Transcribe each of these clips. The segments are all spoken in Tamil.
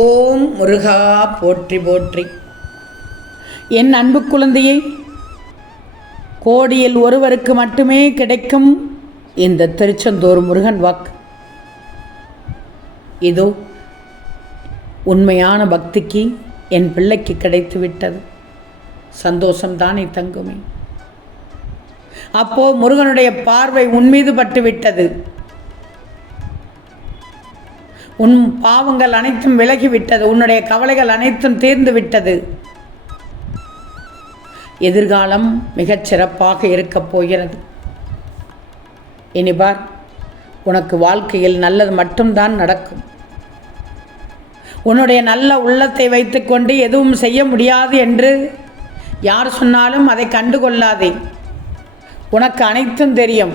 ஓம் முருகா போற்றி போற்றி. என் அன்பு குழந்தையை, கோடியில் ஒருவருக்கு மட்டுமே கிடைக்கும் இந்த திருச்செந்தூர் முருகன் வாக்கு. இதோ உண்மையான பக்திக்கு என் பிள்ளைக்கு கிடைத்து விட்டது. சந்தோஷம்தானே தங்குமே? அப்போ முருகனுடைய பார்வை உன் மீது பட்டு விட்டது. உன் பாவங்கள் அனைத்தும் விலகிவிட்டது. உன்னுடைய கவலைகள் அனைத்தும் தீர்ந்து விட்டது. எதிர்காலம் மிகச் சிறப்பாக இருக்கப் போகிறது. இனிபார், உனக்கு வாழ்க்கையில் நல்லது மட்டும்தான் நடக்கும். உன்னுடைய நல்ல உள்ளத்தை வைத்துக்கொண்டு எதுவும் செய்ய முடியாது என்று யார் சொன்னாலும் அதை கண்டுகொள்ளாதே. உனக்கு அனைத்தும் தெரியும்.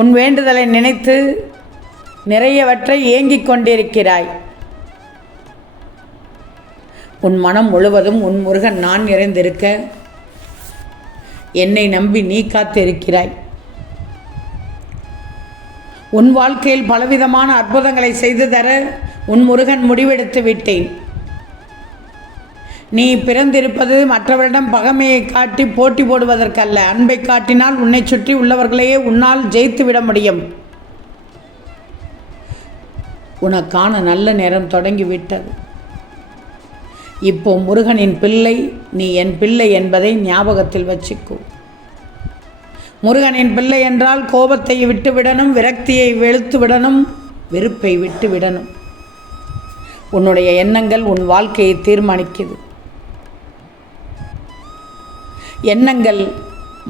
உன் வேண்டுதலை நினைத்து நிறையவற்றை ஏங்கிக் கொண்டிருக்கிறாய். உன் மனம் முழுவதும் உன் முருகன் நான் நிறைந்திருக்க என்னை நம்பி நீ காத்திருக்கிறாய். உன் வாழ்க்கையில் பலவிதமான அற்புதங்களை செய்து தர உன் முருகன் முடிவெடுத்து விட்டேன். நீ பிறந்திருப்பது மற்றவரிடம் பகைமையை காட்டி போட்டி போடுவதற்கல்ல. அன்பை காட்டினால் உன்னை சுற்றி உள்ளவர்களையே உன்னால் ஜெயித்து விட முடியும். உனக்கான நல்ல நேரம் தொடங்கிவிட்டது. இப்போ முருகனின் பிள்ளை, நீ என் பிள்ளை என்பதை ஞாபகத்தில் வச்சுக்கோ. முருகனின் பிள்ளை என்றால் கோபத்தை விட்டு விடணும், விரக்தியை வெளுத்து விடணும், வெறுப்பை விட்டு விடணும். உன்னுடைய எண்ணங்கள் உன் வாழ்க்கையை தீர்மானிக்குது. எண்ணங்கள்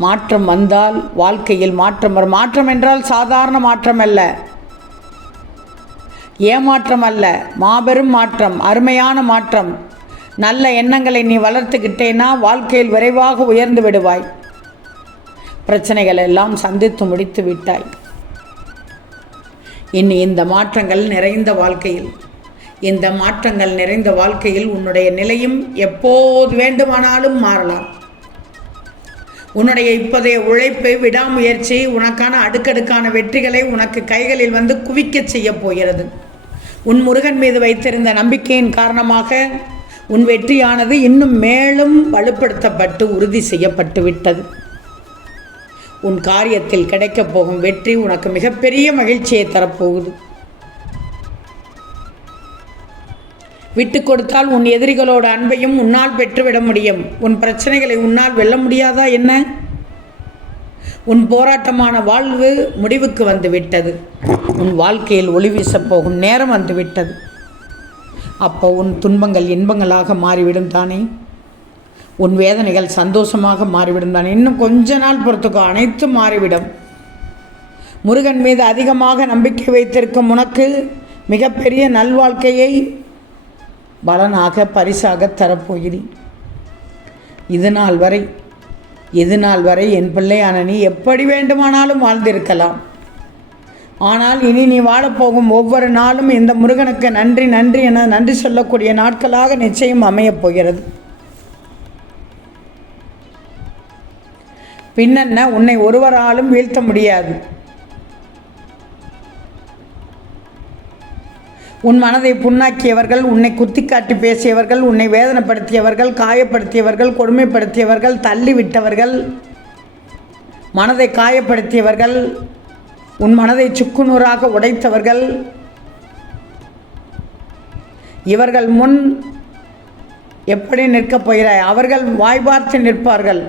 மாற்றம் வந்தால் வாழ்க்கையில் மாற்றம் வரும். மாற்றம் என்றால் சாதாரண மாற்றம் அல்ல, ஏமாற்றம் அல்ல, மாபெரும் மாற்றம், அருமையான மாற்றம். நல்ல எண்ணங்களை நீ வளர்த்துக்கிட்டேன்னா வாழ்க்கையில் விரைவாக உயர்ந்து விடுவாய். பிரச்சனைகள் எல்லாம் சந்தித்து முடித்து விட்டாய். இனி இந்த மாற்றங்கள் நிறைந்த வாழ்க்கையில் உன்னுடைய நிலையும் எப்போது வேண்டுமானாலும் மாறலாம். உன்னுடைய இப்போதைய உழைப்பு, விடாமுயற்சி உனக்கான அடுக்கடுக்கான வெற்றிகளை உனக்கு கைகளில் வந்து குவிக்கச் செய்ய போகிறது. உன் முருகன் மீது வைத்திருந்த நம்பிக்கையின் காரணமாக உன் வெற்றியானது இன்னும் மேலும் வலுப்படுத்தப்பட்டு உறுதி செய்யப்பட்டு விட்டது. உன் காரியத்தில் கிடைக்கப் போகும் வெற்றி உனக்கு மிகப்பெரிய மகிழ்ச்சியை தரப்போகுது. விட்டு கொடுத்தால் உன் எதிரிகளோட அன்பையும் உன்னால் பெற்றுவிட முடியும். உன் பிரச்சனைகளை உன்னால் வெல்ல முடியாதா என்ன? உன் போராட்டமான வாழ்வு முடிவுக்கு வந்துவிட்டது. உன் வாழ்க்கையில் ஒளி வீசப் போகும் நேரம் வந்துவிட்டது. அப்போ உன் துன்பங்கள் இன்பங்களாக மாறிவிடும் தானே? உன் வேதனைகள் சந்தோஷமாக மாறிவிடும் தானே? இன்னும் கொஞ்ச நாள் பொறுத்துக்கோ, அனைத்தும் மாறிவிடும். முருகன் மீது அதிகமாக நம்பிக்கை வைத்திருக்கும் உனக்கு மிகப்பெரிய நல்வாழ்க்கையை பலனாக பரிசாக தரப்போகிறேன். இது நாள் வரை என் பிள்ளையான நீ எப்படி வேண்டுமானாலும் வாழ்ந்திருக்கலாம். ஆனால் இனி நீ வாழப்போகும் ஒவ்வொரு நாளும் இந்த முருகனுக்கு நன்றி நன்றி என நன்றி சொல்லக்கூடிய நாட்களாக நிச்சயம் அமையப் போகிறது. பின்னென்ன, உன்னை ஒருவராலும் வீழ்த்த முடியாது. உன் மனதை புண்ணாக்கியவர்கள், உன்னை குத்திக்காட்டி பேசியவர்கள், உன்னை வேதனைப்படுத்தியவர்கள், காயப்படுத்தியவர்கள், கொடுமைப்படுத்தியவர்கள், தள்ளிவிட்டவர்கள், மனதை காயப்படுத்தியவர்கள், உன் மனதை சுக்குநூறாக உடைத்தவர்கள், இவர்கள் முன் எப்படி நிற்கப் போகிறாய்? அவர்கள் வாய் பார்த்து நிற்பார்கள்,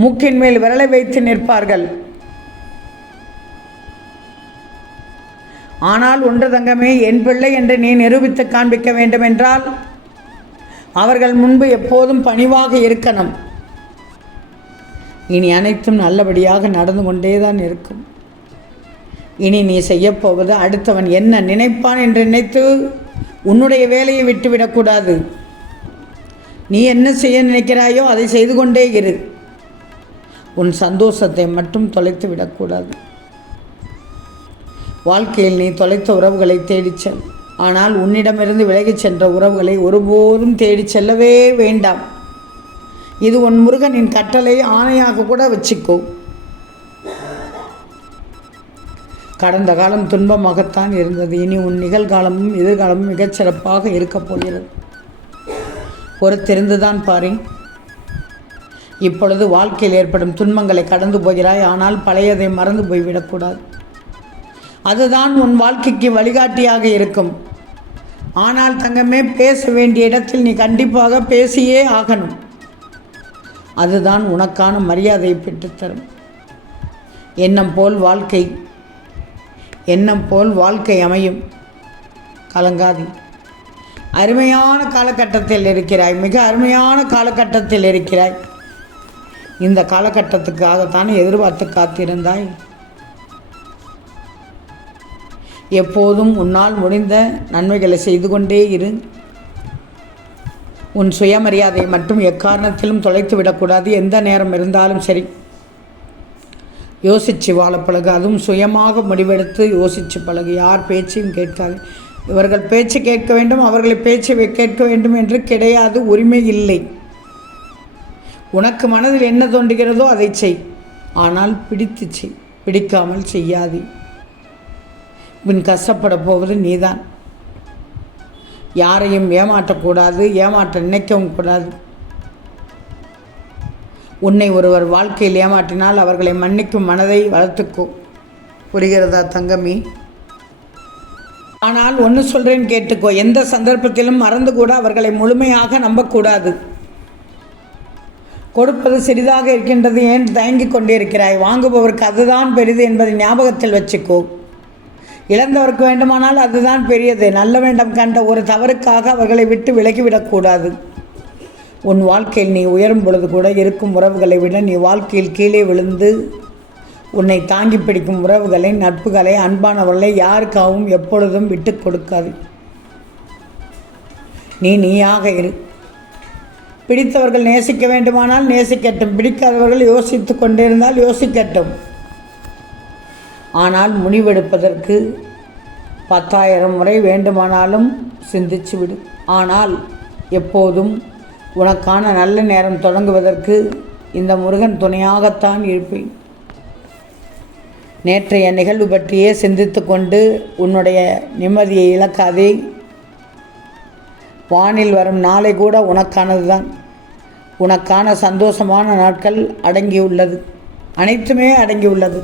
மூக்கின் மேல் விரலை வைத்து நிற்பார்கள். ஆனால் ஒன்று தங்கமே, என் பிள்ளை என்று நீ நிரூபித்து காண்பிக்க வேண்டுமென்றால் அவர்கள் முன்பு எப்போதும் பணிவாக இருக்கணும். இனி அனைத்தும் நல்லபடியாக நடந்து கொண்டே தான் இருக்கும். இனி நீ செய்யப்போவது அடுத்தவன் என்ன நினைப்பான் என்று நினைத்து உன்னுடைய வேலையை விட்டுவிடக்கூடாது. நீ என்ன செய்ய நினைக்கிறாயோ அதை செய்து கொண்டே இரு. உன் சந்தோஷத்தை மட்டும் தொலைத்து விடக்கூடாது. வாழ்க்கையில் நீ தொலைத்த உறவுகளை தேடிச் செல். ஆனால் உன்னிடமிருந்து விலகிச் சென்ற உறவுகளை ஒருபோதும் தேடிச் செல்லவே வேண்டாம். இது உன் முருகனின் கட்டளை, ஆணையாக கூட வச்சுக்கோ. கடந்த காலம் துன்பமாகத்தான் இருந்தது. இனி உன் நிகழ்காலமும் எதிர்காலமும் மிகச்சிறப்பாக இருக்கப் போகிறது. பொறுத்திருந்துதான் பாரு. இப்பொழுது வாழ்க்கையில் ஏற்படும் துன்பங்களை கடந்து போகிறாய். ஆனால் பழையதை மறந்து போய்விடக்கூடாது. அதுதான் உன் வாழ்க்கைக்கு வழிகாட்டியாக இருக்கும். ஆனால் தங்கமே, பேச வேண்டிய இடத்தில் நீ கண்டிப்பாக பேசியே ஆகணும். அதுதான் உனக்கான மரியாதையை பெற்றுத்தரும். எண்ணம் போல் வாழ்க்கை அமையும். கலங்காதி. அருமையான காலகட்டத்தில் இருக்கிறாய். மிக அருமையான காலகட்டத்தில் இருக்கிறாய். இந்த காலகட்டத்துக்காகத்தான் எதிர்பார்த்து காத்திருந்தாய். எப்போதும் உன்னால் முடிந்த நன்மைகளை செய்து கொண்டே இரு. உன் சுயமரியாதை மட்டும் எக்காரணத்திலும் தொலைத்து விடக்கூடாது. எந்த நேரம் இருந்தாலும் சரி யோசித்து வாழ பழகு. அதுவும் சுயமாக முடிவெடுத்து யோசித்து பழகு. யார் பேச்சையும் கேட்காது. இவர்கள் பேச்சு கேட்க வேண்டும், அவர்களை பேச்சை கேட்க வேண்டும் என்று கிடையாது. உரிமை இல்லை. உனக்கு மனதில் என்ன தோன்றுகிறதோ அதை செய். ஆனால் பிடித்து செய், பிடிக்காமல் செய்யாது. பின் கஷ்டப்பட போவது நீதான். யாரையும் ஏமாற்றக்கூடாது, ஏமாற்ற நினைக்கவும் கூடாது. உன்னை ஒருவர் வாழ்க்கையில் ஏமாற்றினால் அவர்களை மன்னிக்கும் மனதை வளர்த்துக்கோ. புரிகிறதா தங்கமி? ஆனால் ஒன்று சொல்கிறேன், கேட்டுக்கோ. எந்த சந்தர்ப்பத்திலும் மறந்து கூட அவர்களை முழுமையாக நம்பக்கூடாது. கொடுப்பது சிறிதாக இருக்கின்றது, ஏன் தயங்கிக் கொண்டிருக்கிறாய்? வாங்குபவருக்கு அதுதான் பெரிது என்பதை ஞாபகத்தில் வச்சுக்கோ. இழந்தவருக்கு வேண்டுமானால் அதுதான் பெரியது. நல்ல வேண்டாம் கண்ட ஒரு தவறுக்காக அவர்களை விட்டு விலகிவிடக்கூடாது. உன் வாழ்க்கையில் நீ உயரும் பொழுது கூட இருக்கும் உறவுகளை விட நீ வாழ்க்கையில் கீழே விழுந்து உன்னை தாங்கி பிடிக்கும் உறவுகளை, நட்புகளை, அன்பானவர்களை யாருக்காகவும் எப்பொழுதும் விட்டு கொடுக்காது. நீயாக இரு. பிடித்தவர்கள் நேசிக்க வேண்டுமானால் நேசிக்கட்டும். பிடிக்காதவர்கள் யோசித்து கொண்டிருந்தால் யோசிக்கட்டும். ஆனால் முடிவெடுப்பதற்கு 10,000 முறை வேண்டுமானாலும் சிந்திச்சு விடு. ஆனால் எப்போதும் உனக்கான நல்ல நேரம் தொடங்குவதற்கு இந்த முருகன் துணையாகத்தான் இருப்பேன். நேற்றைய நிகழ்வு பற்றியே சிந்தித்து கொண்டு உன்னுடைய நிம்மதியை இழக்காதே. வானில் வரும் நாளை கூட உனக்கானது தான். உனக்கான சந்தோஷமான நாட்கள் அடங்கியுள்ளது. அனைத்துமே அடங்கியுள்ளது.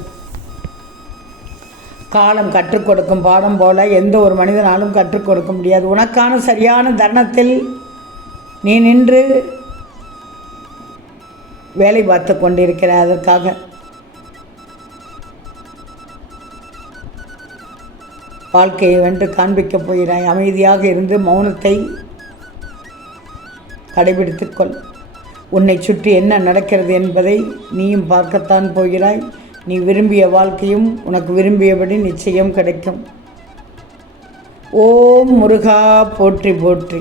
காலம் கற்றுக் கொடுக்கும் பாடம் போல எந்த ஒரு மனிதனாலும் கற்றுக் கொடுக்க முடியாது. உனக்கான சரியான தருணத்தில் நீ நின்று வேலை பார்த்து கொண்டிருக்கிறாய். அதற்காக வாழ்க்கையை வென்று காண்பிக்கப் போகிறாய். அமைதியாக இருந்து மௌனத்தை கடைபிடித்துக்கொள். உன்னை சுற்றி என்ன நடக்கிறது என்பதை நீயும் பார்க்கத்தான் போகிறாய். நீ விரும்பிய வாழ்க்கையும் உனக்கு விரும்பியபடி நிச்சயம் கிடைக்கும். ஓம் முருகா போற்றி போற்றி.